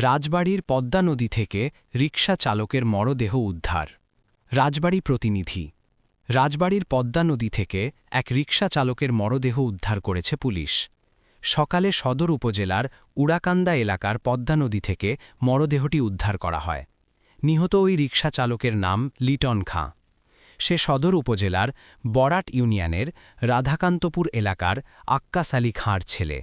রাজবাড়ীর পদ্মা নদী থেকে রিকশা চালকের মরদেহ উদ্ধার। রাজবাড়ী প্রতিনিধি। রাজবাড়ীর পদ্মা নদী থেকে এক রিকশা চালকের মরদেহ উদ্ধার করেছে পুলিশ। সকালে সদর উপজেলার উড়াকান্দা এলাকার পদ্মা নদী থেকে মরদেহটি উদ্ধার করা হয়। নিহত ওই রিকশা চালকের নাম লিটন খাঁ। সে সদর উপজেলার বরাট ইউনিয়নের রাধাকান্তপুর এলাকার আক্কাস আলী খাঁর ছেলে।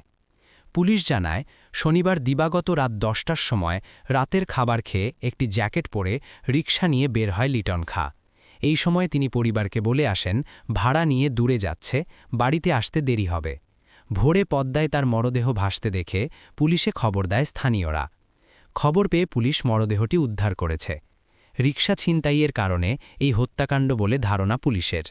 পুলিশ জানায়, শনিবার দিবাগত রাত 10টার সময় রাতের খাবার খেয়ে একটি জ্যাকেট পরে রিকশা নিয়ে বের হয় লিটন খাঁ। এই সময় তিনি পরিবারকে বলে আসেন ভাড়া নিয়ে দূরে যাচ্ছে, বাড়িতে আসতে দেরি হবে। ভোরে পদ্মায় তার মরদেহ ভাসতে দেখে পুলিশে খবর দেয় স্থানীয়রা। খবর পেয়ে পুলিশ মরদেহটি উদ্ধার করেছে। রিকশা ছিনতাইয়ের কারণে এই হত্যাকাণ্ড বলে ধারণা পুলিশের।